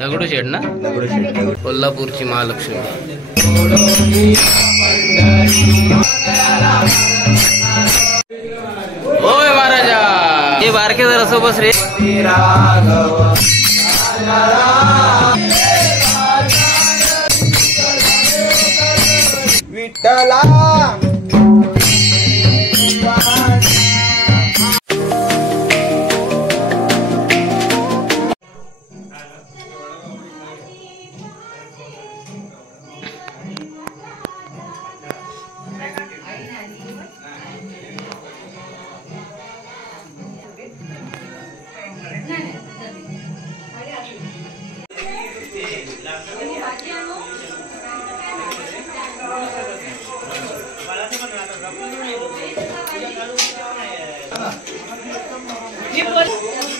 दगडूशेठ ना, कोल्हापूरची महालक्ष्मी. होय महाराजा, हे बारके जरा सोबत रे. विठ्ठला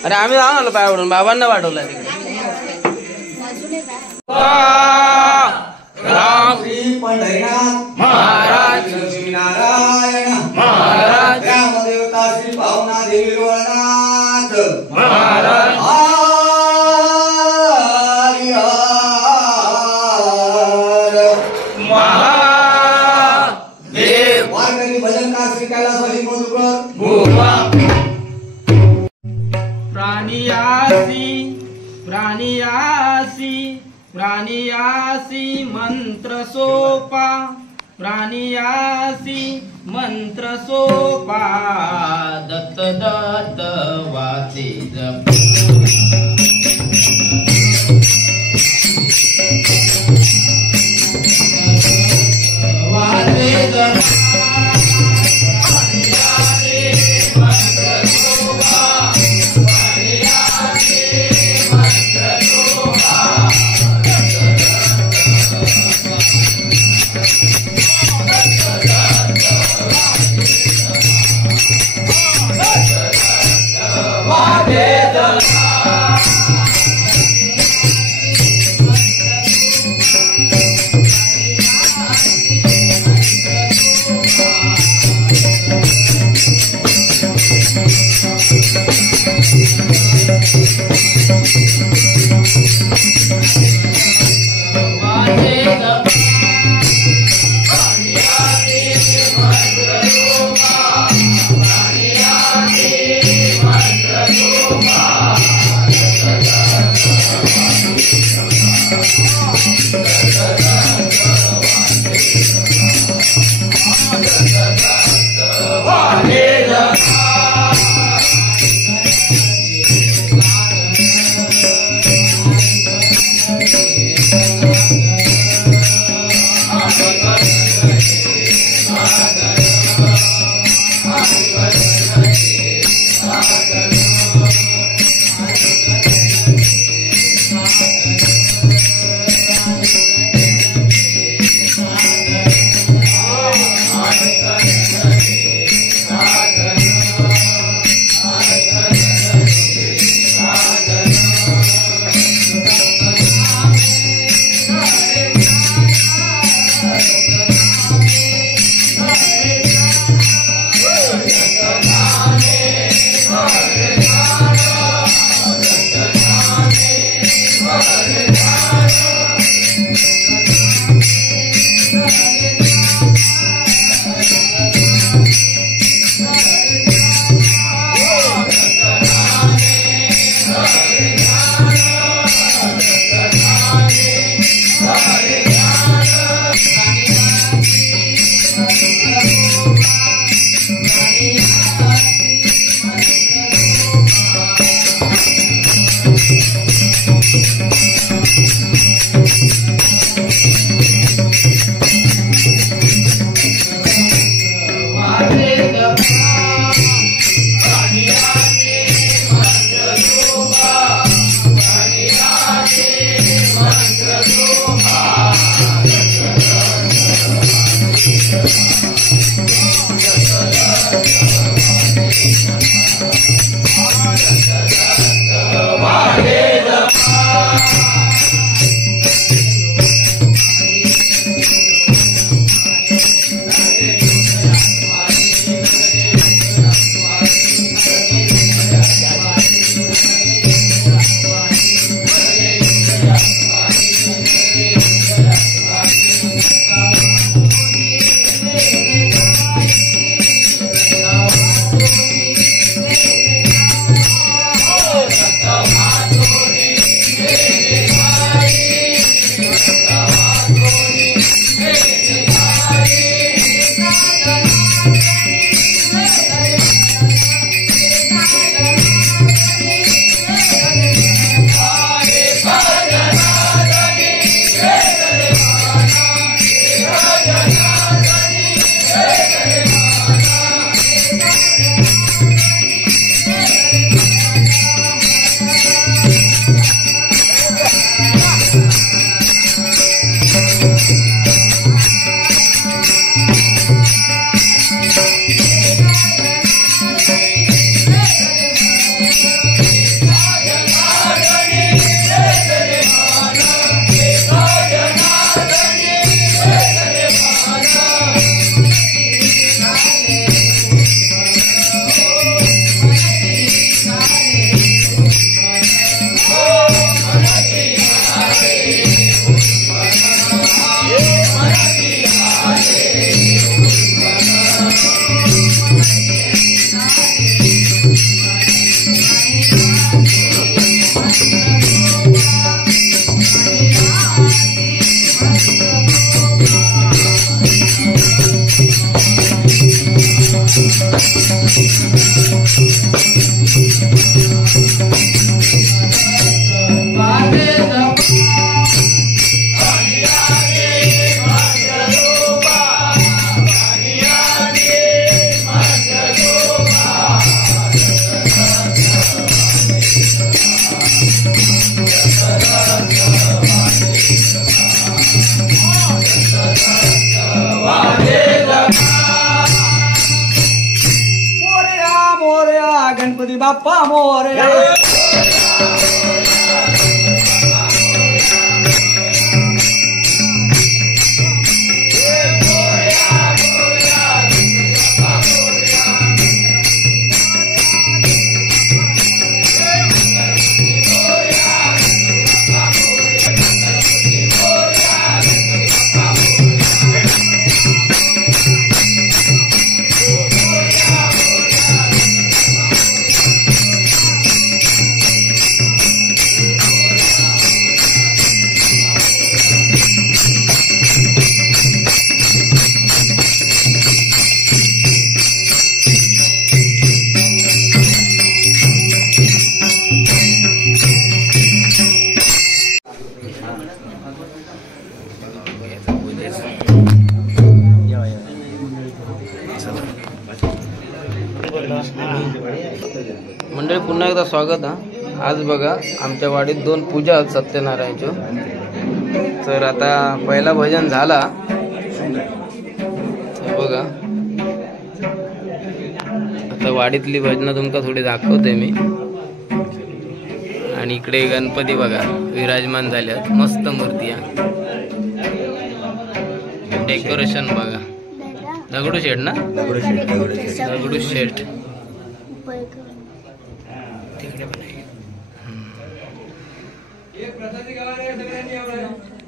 अरे आम्ही जाऊन आलो पायावरून, बाबांना वाढवला तिकडे. श्री पंढरीनाथ महाराज, लक्ष्मीनारायण महाराज, ग्रामदेवता श्री भावना देवी लोळनाथ महाराज. हरी हर महादेव. वारकरी भजनकार श्री कैलासवासी मधुकर भूमा. प्राणियासी मंत्र सोपा, प्राणियासी मंत्र सोपा, दत्त दत्त वाचे जप. वाचे जप. गणपती बाप्पा मोरया. मंडळी पुन्हा एकदा स्वागत हा. आज बघा आमच्या वाडीत 2 पूजा आहेत सत्यनारायणच्या. तर आता पहिला भजन झाला बघा. आता वाडीतली भजनं तुमका थोडी दाखवते मी. आणि इकडे गणपती बघा विराजमान झाल्यात. मस्त मूर्ती आहे. डेकोरेशन बघा. दगडूशेठ ना. दगडूशेठ तिकडे पण आहे.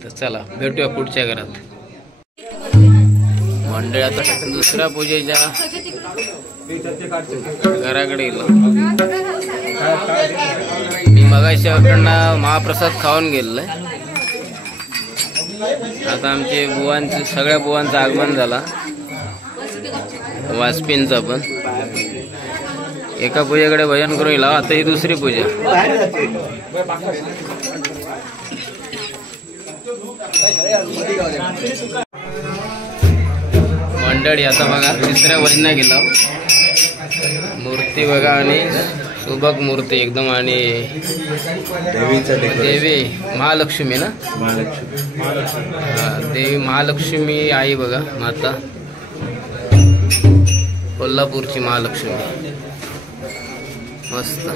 तर चला भेटूया पुढच्या घरात. मंडळी आता दुसऱ्या पूजेच्या घराकडे गेलो. मी मगाशीकडनं महाप्रसाद खाऊन गेलोय. आता आमचे बुवांचे सगळ्या बुवांचं आगमन झाला. वासपींचा पण एका पूजेकडे भजन करून गेला. आता ही दुसरी पूजा. मंडळी आता बघा तिसऱ्या भजना गेला. मूर्ती बघा आणि सुबक मूर्ती एकदम. आणि देवी महालक्ष्मी ना. देवी महालक्ष्मी आई बघा माता. कोल्हापूरची महालक्ष्मी मस्त.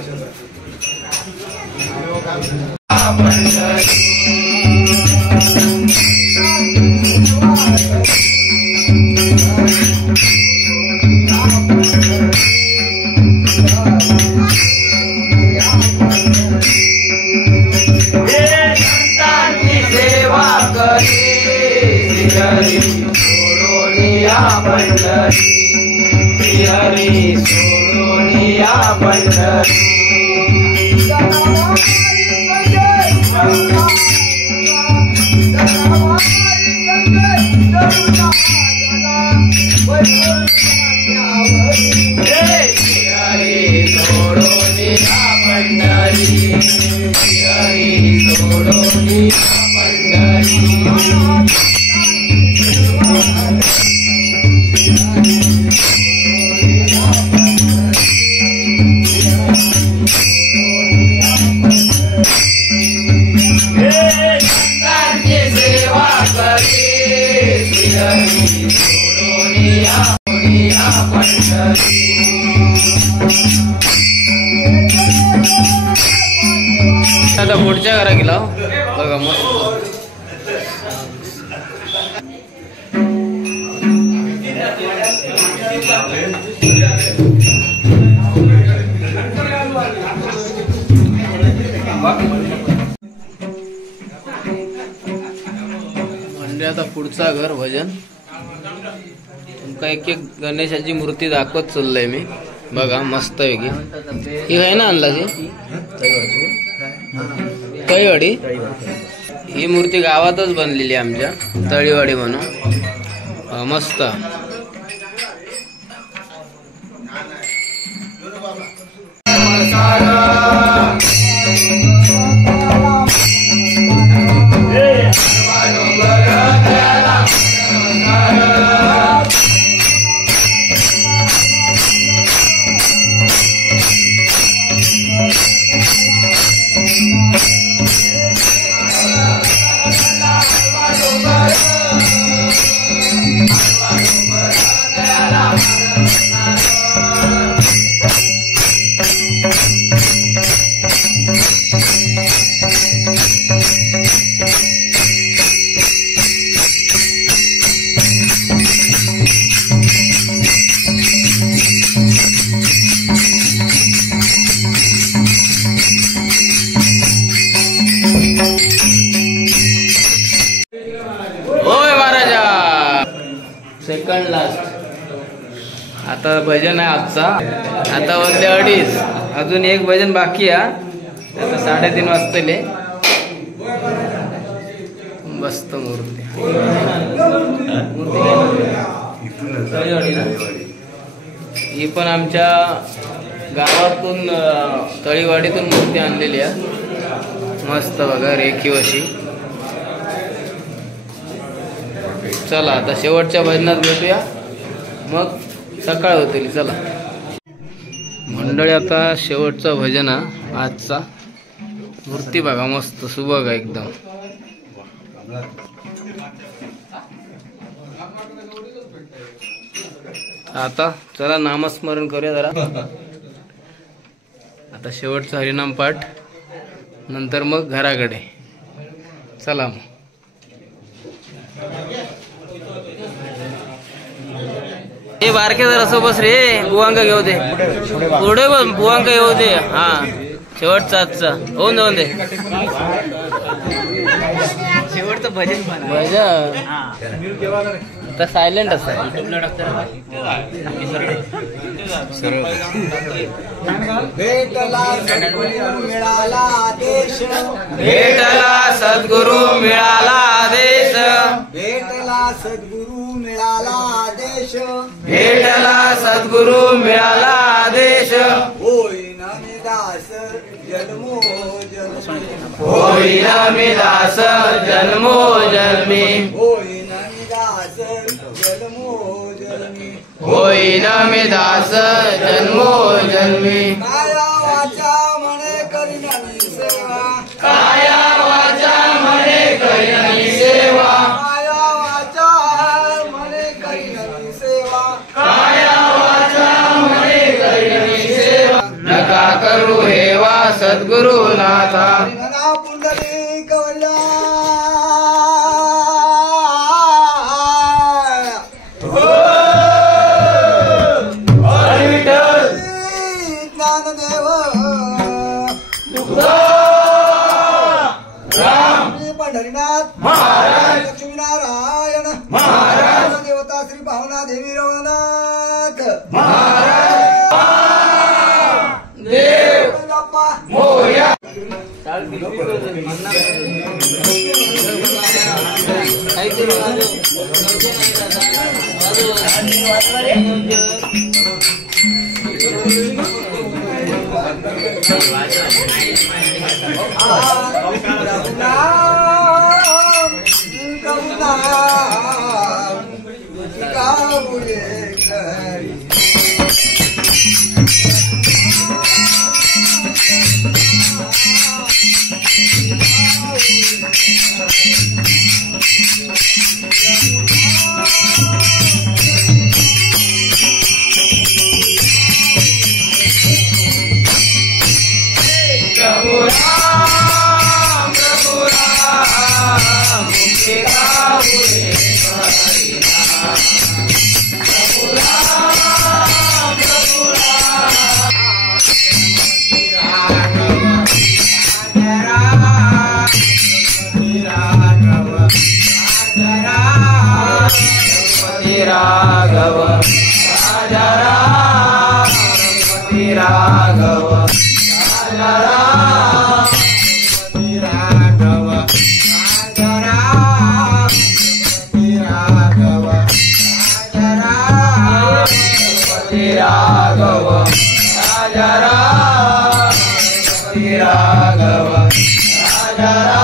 सेवा करी सोडोनिया पंढरी. हरी सोडोनिया पंढरी. आता पुढच्या घरा गेला बघा मस्त. म्हणजे आता पुढचा घर भजन तुमका एक एक गणेशाची मूर्ती दाखवत चाललंय मी. बघा मस्त वेगळी ही आहे ना अंदाजे तळीवाडी. ही मूर्ती गावातच बनलेली आमच्या तळीवाडी म्हणून. मस्त आता भजन आहे आजचा. आता वाजले 2:30. अजून एक भजन बाकी आहे. आता 3:30 वाजतले. मस्त मूर्ती. ही पण आमच्या गावातून तळीवाडीतून मूर्ती आणलेली आहे. मस्त बघा रेखीव अशी. चला आता शेवटच्या भजनात भेटूया, मग सकाळ होतील. चला मंडळी, आता शेवटचा भजन हा आजचा. मूर्ती बघा मस्त सुबक आहे एकदम. आता चला नामस्मरण करूया जरा. आता शेवटचा हरिनाम पाठ, नंतर मग घराकडे. चला मग. हे बारके जर असं बस रे, बुवांका घेऊ दे पुढे, बस बुवांका घेऊ दे. हा शेवटचा आजचा होऊन जाऊन दे. शेवटचं भजन भजन आता सायलेंट असं. भेटला मिळाला आदेश, भेटला सद्गुरु मिळाला आदेश, भेटला सद्गुरु मिळाला आदेश, भेटला सद्गुरु मिळाला आदेश. होईना मी दास जन्मो जन्मी, होईना मी दास जन्मो जन्मी, होईना मी दास जन्मो जन्मी, होईना मी दास जन्मो जन्मी. काया वाचा म्हणे करीना मी सेवा, काया वाचा म्हणे करीना सेवा, काया वाचा म्हणे करीना मी सेवा, काया वाचा म्हणे करीना सेवा. नका करू हेवा सद्गुरुनाथा, नका पुंडली कवल्या ज्ञानदेव पंढरीनाथ महाराज, लक्ष्मीनारायण महाराज, देवता श्री भावना देवी रवनाथ महाराज, देव बाप्पा मोया. राघव राजा रामपति राघव राजा रामपति राघव राजा रामपति राघव राजा रामपति राघव राजा रामपति राघव राजा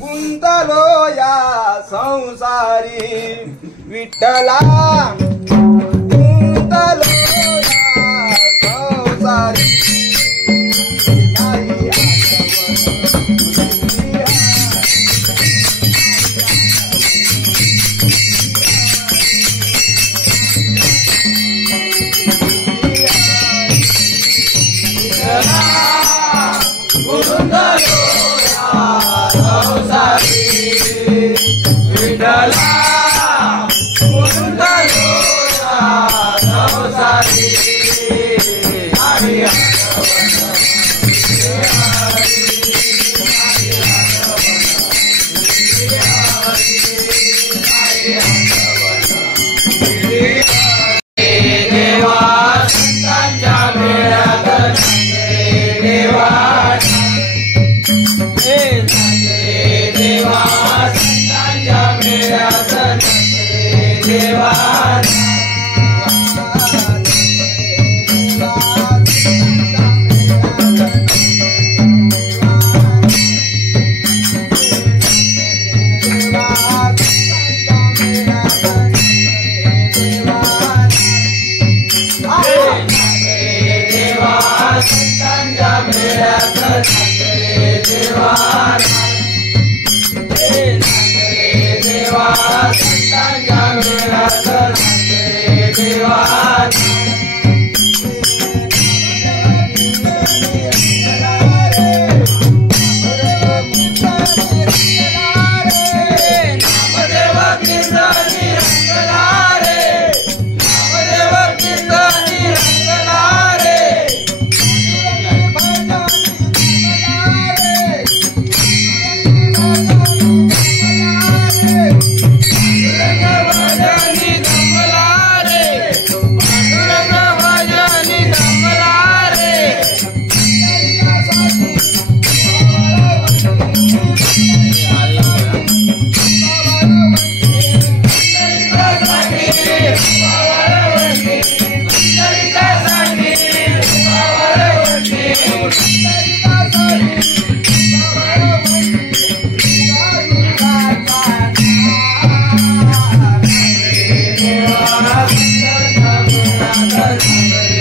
गुंतलो या संसारी विठ्ठला गुंतलो या संसारी नाही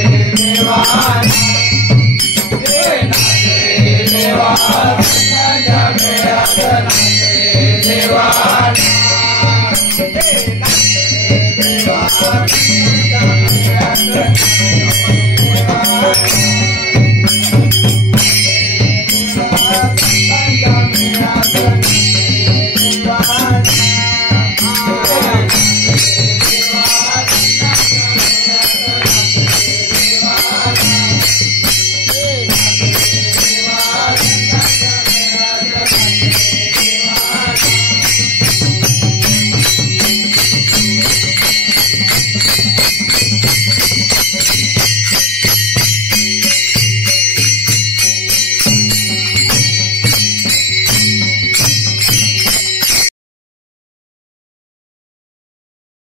देवा